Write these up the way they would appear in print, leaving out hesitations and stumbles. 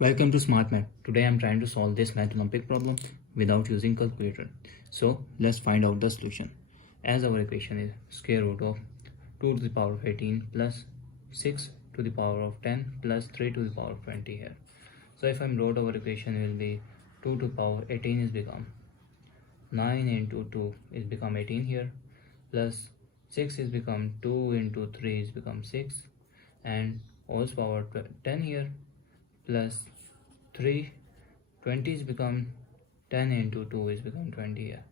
Welcome to Smart Math. Today I'm trying to solve this math Olympic problem without using calculator. So let's find out the solution. As our equation is square root of 2 to the power of 18 plus 6 to the power of 10 plus 3 to the power of 20 here. So if I'm wrote our equation will be 2 to the power 18 is become 9 into 2 is become 18 here, plus 6 is become 2 into 3 is become 6, and whole power 10 here, plus 3 20 is become 10 into 2 is become 20 here.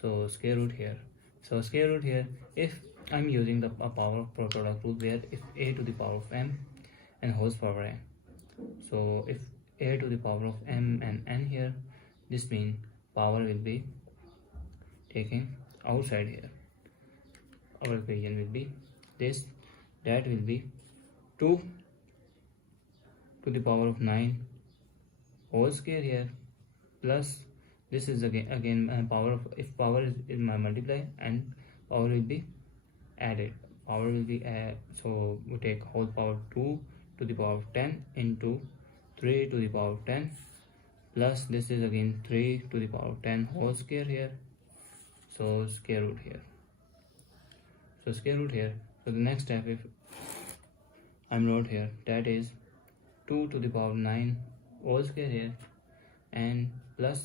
So square root here. So square root here, if I'm using the power product rule, where if a to the power of m and whole power n, so if a to the power of m and n here, this means power will be taken outside here. Our equation will be this, that will be 2 to the power of 9 whole square here, plus this is again power of, if power is multiply and power will be added, power will be so we take whole power 2 to the power of 10 into 3 to the power of 10, plus this is again 3 to the power of 10 whole square here, so square root here. So square root here. So the next step, if I'm wrote here, that is 2 to the power of 9 whole square here, and plus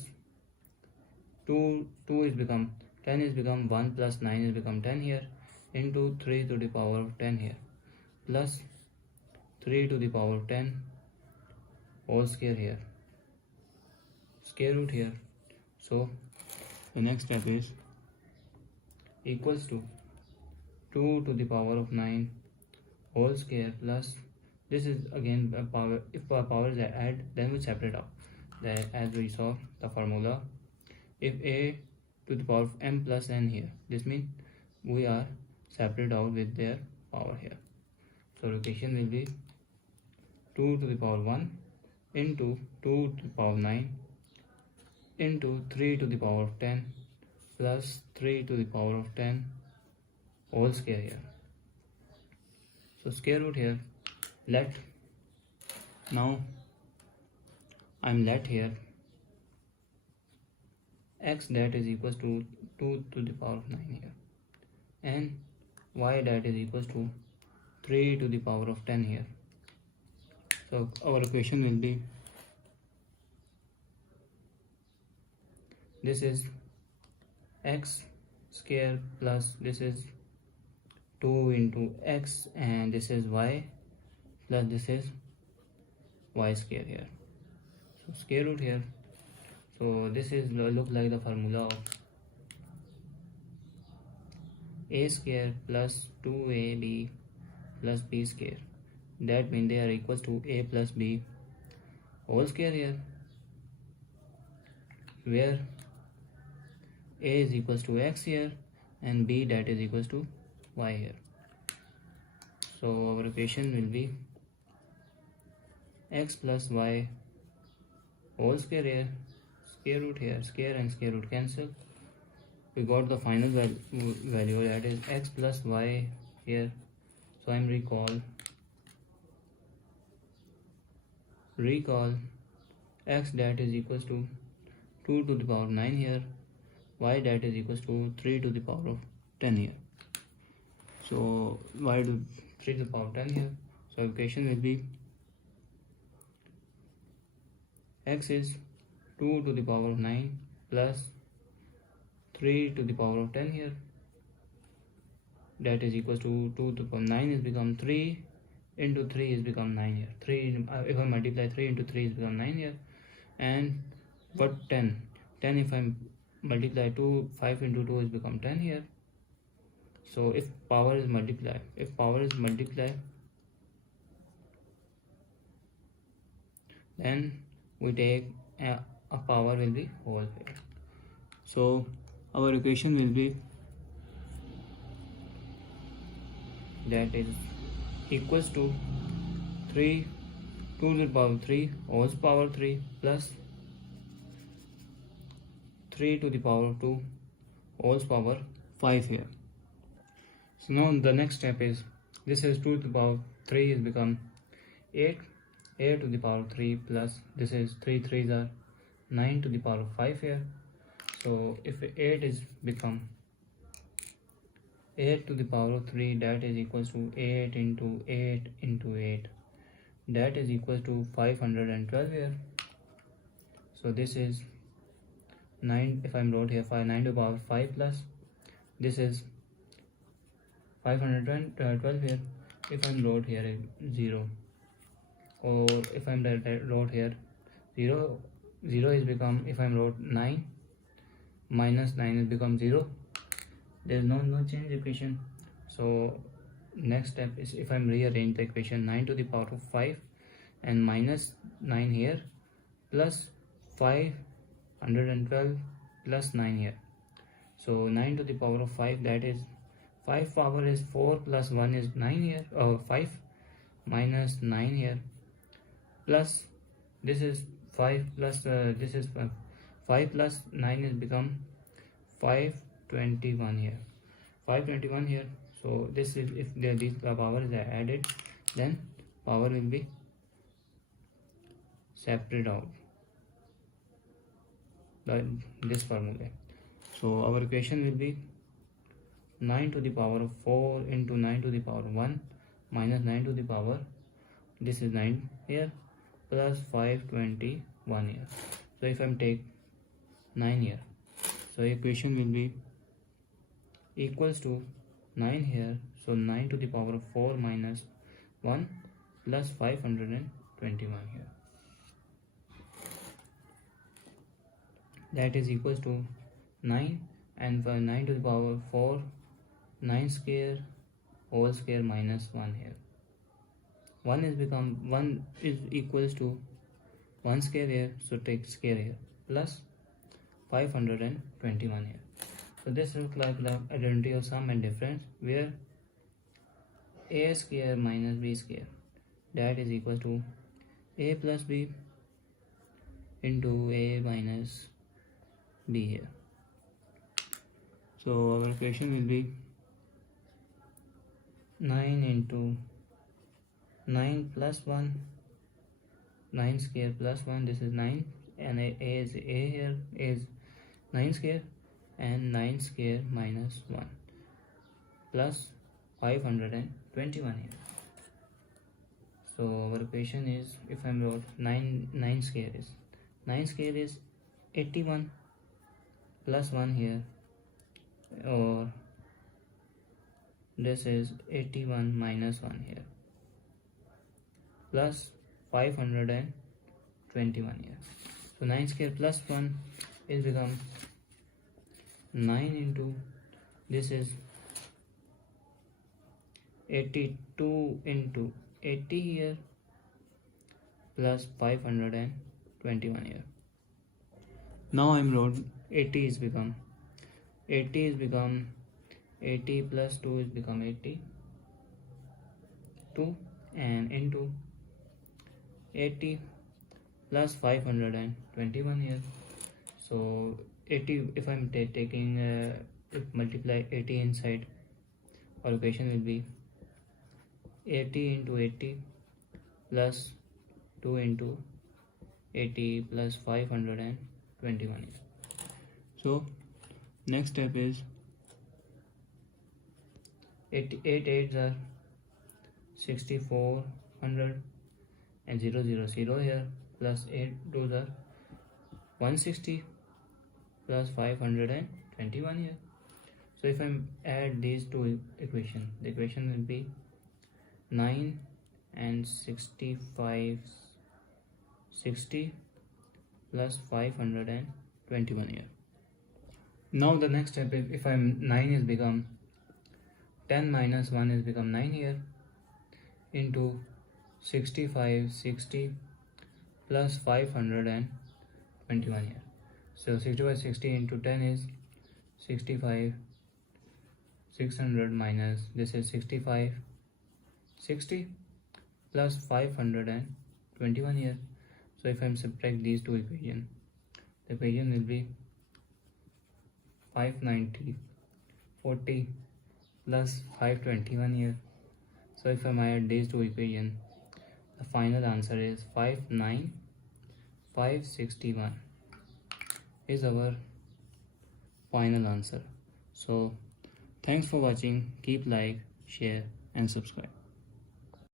2 is become 10 is become 1 plus 9 is become 10 here, into 3 to the power of 10 here, plus 3 to the power of 10 whole square here, square root here. So the next step is equals to 2 to the power of 9 whole square, plus this is again a power, if power is add then we separate out, that as we saw the formula, if a to the power of m plus n here, this means we are separate out with their power here. So equation will be 2 to the power 1 into 2 to the power 9 into 3 to the power of 10 plus 3 to the power of 10 whole square here. So square root here, let now I'm let here x that is equals to 2 to the power of 9 here, and y that is equals to 3 to the power of 10 here. So our equation will be, this is x square plus this is 2 into x, and this is y, plus this is y square here. So square root here. So this is look like the formula of a square plus 2ab plus b square. That means they are equals to a plus b whole square here, where a is equals to x here and b that is equals to y here. So our equation will be x plus y whole square here, square root here, square and square root cancel. We got the final value, that is x plus y here. So I'm recall x that is equals to 2 to the power of 9 here, y that is equals to 3 to the power of 10 here. So y to 3 to the power of 10 here. So equation will be x is 2 to the power of 9 plus 3 to the power of 10 here, that is equals to 2 to the power 9 is become 3 into 3 is become 9 here. 3 if I multiply 3 into 3 is become 9 here, and what 10 if I multiply 5 into 2 is become 10 here. So if power is multiply, then we take a power will be whole here. So our equation will be, that is equals to 2 to the power 3 whole power 3 plus 3 to the power 2 whole power 5 here. So now the next step is, this is 2 to the power 3 is become 8 8 to the power 3 plus this is 3 3s are 9 to the power 5 here. So if 8 is become 8 to the power of 3, that is equals to 8 into 8 into 8, that is equals to 512 here. So this is 9, if I'm wrote here 9 to the power 5 plus this is 512 here. If I'm wrote here 0, or if I'm wrote here 0 is become, if I'm wrote 9 minus 9 is become 0, there's no change equation. So next step is, if I'm rearrange the equation, 9 to the power of 5 and minus 9 here plus 512 plus 9 here. So 9 to the power of 5, that is 5 power is 4 plus 1 is 9 here, 5 minus 9 here plus this is 5 plus this is 5 plus 9 is become 521 here, 521 here. So this is, if these power is added, then power will be separated out by this formula. So our equation will be 9 to the power of 4 into 9 to the power 1 minus 9 to the power, this is 9 here, plus 521 here. So if I'm take 9 here, so equation will be equals to 9 here. So 9 to the power of 4 minus 1 plus 521 here, that is equals to 9, and for 9 to the power 4, 9 square whole square minus 1 here. 1 is become 1 is equals to 1 square here, so take square here, plus 521 here. So this looks like the identity of sum and difference, where a square minus b square, that is equal to a plus b into a minus b here. So our equation will be 9 into 9 plus 1, 9 square plus 1, this is 9, and a is a here is 9 square, and 9 square minus 1 plus 521 here. So our equation is, if I'm wrote 9 square is 81 plus 1 here, or this is 81 minus 1 here, plus 521 here. So 9 square plus 1 is become 9 into, this is 82 into 80 here, plus 521 here. Now I'm wrote 80 is become 80 plus 2 is become 82, and into 80 plus 521 here. So 80, if I'm taking if multiply 80 inside, our equation will be 80 into 80 plus 2 into 80 plus 521 here. So next step is 8 8s are 6400, and 0 0 0 here, plus 8 2s are 160 plus 521 here. So if I add these two equations, the equation will be 9 and 65 60 plus 521 here. Now the next step is, if I'm 9 is become 10 minus 1 is become 9 here, into 65 60 plus 521 here. So 65 60 into 10 is 65 600 minus this is 65 60 plus 521 here. So if I'm subtract these two equations, the equation will be 590 40 plus 521 here. So if I add these two equations, The final answer is 59561 is our final answer. So thanks for watching. Keep like, share and subscribe.